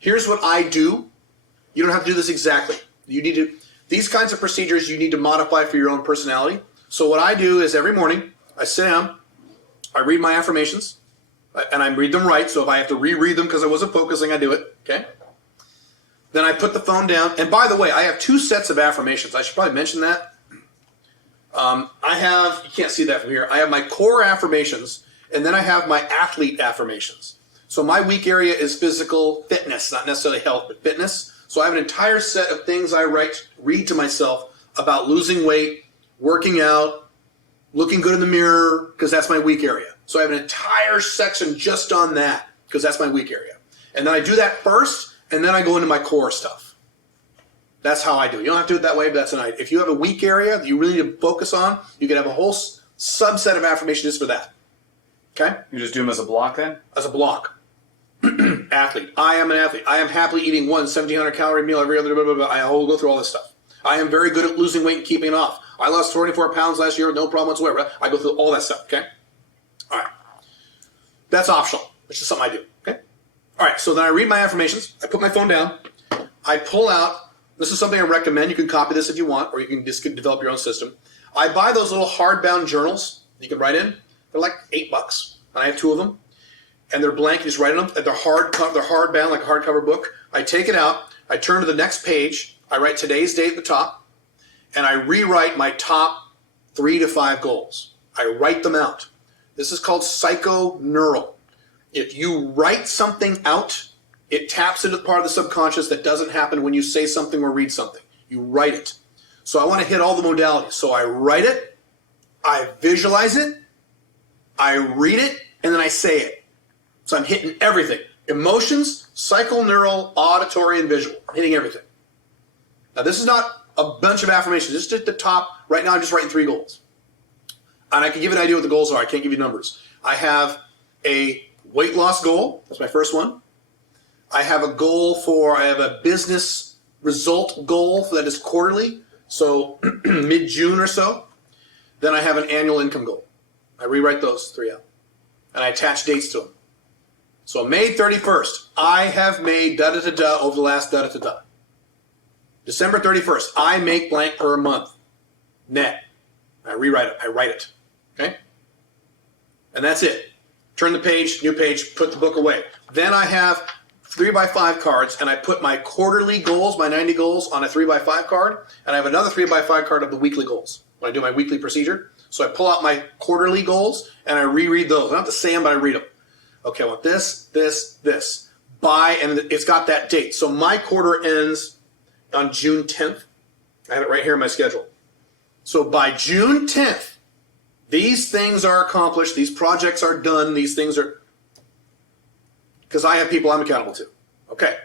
Here's what I do. You don't have to do this exactly. These kinds of procedures you need to modify for your own personality. So what I do is every morning I sit down, I read my affirmations, and I read them right. So if I have to reread them because I wasn't focusing, I do it. Okay. Then I put the phone down. And by the way, I have 2 sets of affirmations. I should probably mention that. You can't see that from here. I have my core affirmations, and then I have my athlete affirmations. So my weak area is physical fitness, not necessarily health, but fitness. So I have an entire set of things I read to myself about losing weight, working out, looking good in the mirror, because that's my weak area. So I have an entire section just on that, because that's my weak area. And then I do that first, and then I go into my core stuff. That's how I do it. You don't have to do it that way, but that's an idea. If you have a weak area that you really need to focus on, you can have a whole subset of affirmations just for that. Okay? You just do them as a block then? As a block. Athlete. I am an athlete. I am happily eating one 1,700 calorie meal every other, blah, blah, blah. I will go through all this stuff. I am very good at losing weight and keeping it off. I lost 24 pounds last year with no problem whatsoever. I go through all that stuff, okay? All right. That's optional. It's just something I do, okay? All right, so then I read my affirmations. I put my phone down. I pull out, this is something I recommend. You can copy this if you want, or you can just develop your own system. I buy those little hardbound journals you can write in. They're like $8, and I have 2 of them. And they're blank, you just write them. They're hardbound, like a hardcover book. I take it out, I turn to the next page, I write today's date at the top, and I rewrite my top 3 to 5 goals. I write them out. This is called psychoneural. If you write something out, it taps into the part of the subconscious that doesn't happen when you say something or read something. You write it. So I want to hit all the modalities. So I write it, I visualize it, I read it, and then I say it. So I'm hitting everything. Emotions, psychoneural, auditory, and visual. I'm hitting everything. Now this is not a bunch of affirmations. This is just the top. Right now I'm just writing 3 goals. And I can give you an idea what the goals are. I can't give you numbers. I have a weight loss goal. That's my first one. I have a business result goal that is quarterly. So mid-June or so. Then I have an annual income goal. I rewrite those 3 out. And I attach dates to them. So May 31st, I have made da-da-da-da over the last da-da-da-da. December 31st, I make blank per month. Net. I rewrite it. I write it. Okay? And that's it. Turn the page, new page, put the book away. Then I have 3x5 cards, and I put my quarterly goals, my 90 goals, on a 3x5 card, and I have another 3x5 card of the weekly goals when I do my weekly procedure. So I pull out my quarterly goals, and I reread those. I don't have to say them, but I read them. Okay, I want this, this. And it's got that date. So my quarter ends on June 10th. I have it right here in my schedule. So by June 10th, these things are accomplished, these projects are done, these things are, because I have people I'm accountable to. Okay.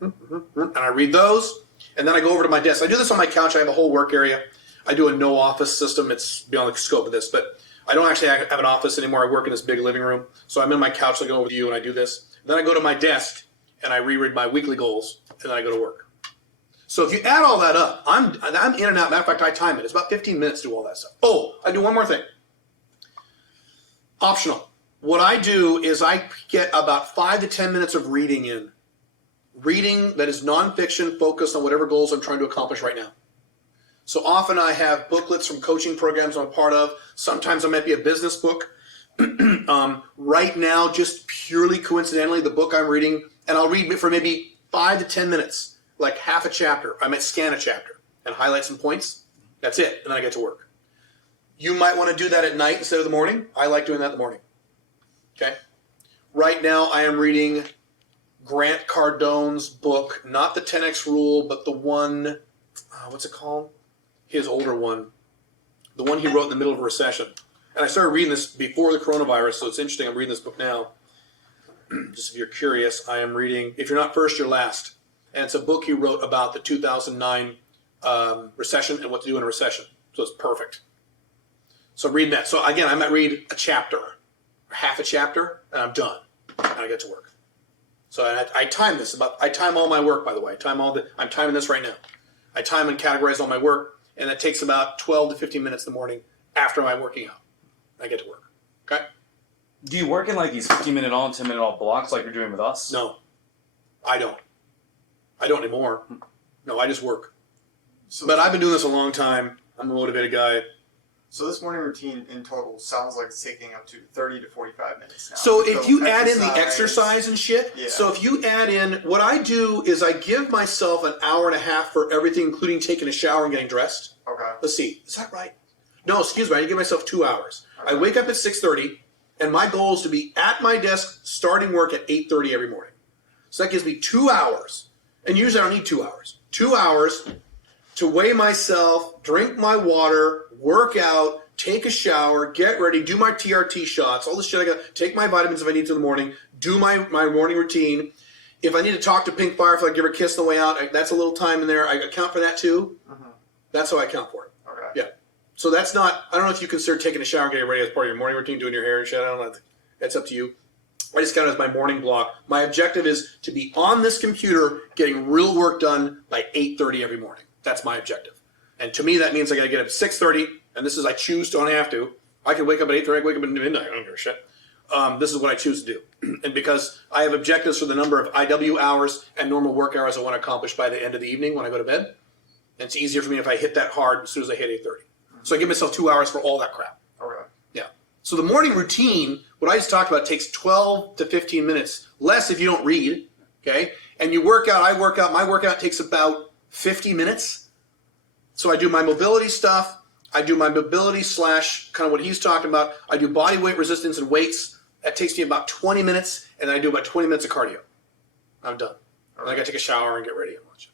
And I read those, and then I go over to my desk. I do this on my couch. I have a whole work area. I do a no office system. It's beyond the scope of this, but I don't actually have an office anymore. I work in this big living room. So I'm in my couch looking over to you, and I do this. Then I go to my desk, and I reread my weekly goals, and then I go to work. So if you add all that up, I'm in and out. Matter of fact, I time it. It's about 15 minutes to do all that stuff. Oh, I do one more thing. Optional. What I do is I get about 5 to 10 minutes of reading in. Reading that is nonfiction, focused on whatever goals I'm trying to accomplish right now. So often I have booklets from coaching programs I'm a part of. Sometimes it might be a business book. Right now, just purely coincidentally, the book I'm reading, and I'll read it for maybe 5 to 10 minutes, like half a chapter. I might scan a chapter and highlight some points. That's it, and then I get to work. You might want to do that at night instead of the morning. I like doing that in the morning. Okay? Right now, I am reading Grant Cardone's book, not the 10X Rule, but the one, what's it called? His older one, the one he wrote in the middle of a recession. And I started reading this before the coronavirus, so it's interesting. I'm reading this book now. Just if you're curious, I am reading, If You're Not First, You're Last. And it's a book he wrote about the 2009 recession and what to do in a recession. So it's perfect. So read that. So again, I might read a chapter, or half a chapter, and I'm done. And I get to work. So I time this. I time all my work, by the way. I'm timing this right now. I time and categorize all my work, and it takes about 12 to 15 minutes in the morning after my working out. I get to work. Okay? Do you work in like these 15-minute on, 10-minute off blocks like you're doing with us? No, I don't. I don't anymore. No, I just work. So But I've been doing this a long time. I'm a motivated guy. So this morning routine in total sounds like it's taking up to 30 to 45 minutes now. So if you add in the exercise and shit, Yeah. so if you add in, what I do is I give myself an hour and a half for everything, including taking a shower and getting dressed. Okay. Let's see, is that right? No, excuse me, I give myself 2 hours. Okay. I wake up at 6:30, and my goal is to be at my desk starting work at 8:30 every morning. So that gives me 2 hours, and usually I don't need 2 hours. 2 hours to weigh myself, drink my water, work out, take a shower, get ready, do my TRT shots, all this shit I got, take my vitamins if I need to in the morning, do my morning routine. If I need to talk to Pink Firefly, give her a kiss on the way out, that's a little time in there. I account for that too. Mm-hmm. That's how I account for it. Okay. Yeah. So that's not, I don't know if you consider taking a shower and getting ready as part of your morning routine, doing your hair and shit. I don't know. That's up to you. I just count it as my morning block. My objective is to be on this computer getting real work done by 8:30 every morning. That's my objective. And to me, that means I got to get up at 6:30, and this is I choose, don't have to. I can wake up at 8:30, I can wake up at midnight, I don't give a shit. This is what I choose to do. And because I have objectives for the number of IW hours and normal work hours I want to accomplish by the end of the evening when I go to bed, and it's easier for me if I hit that hard as soon as I hit 8:30. So I give myself 2 hours for all that crap. Okay. Yeah. So the morning routine, what I just talked about, takes 12 to 15 minutes, less if you don't read, okay? And you work out, I work out, my workout takes about 50 minutes. So I do my mobility stuff, I do my mobility / kind of what he's talking about, I do body weight resistance and weights, that takes me about 20 minutes, and then I do about 20 minutes of cardio. I'm done. And I gotta take a shower and get ready and watch.